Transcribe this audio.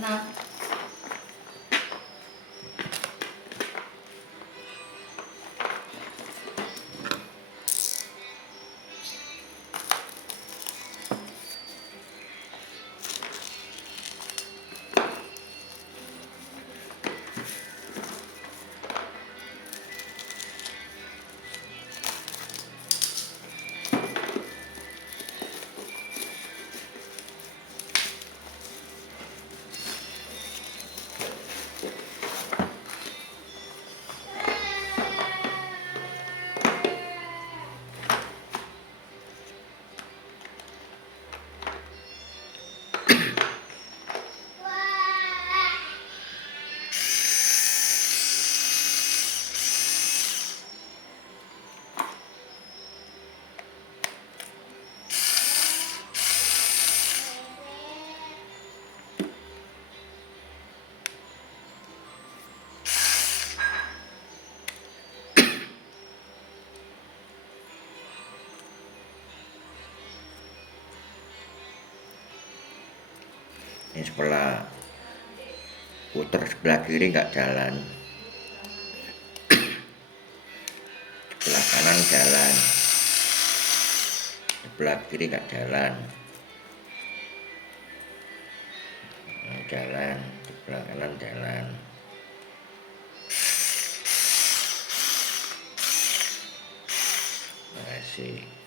sana. Ini sebelah puter sebelah kiri nggak jalan, sebelah kanan jalan, sebelah kiri nggak jalan. Jalan sebelah kanan jalan. Terima kasih.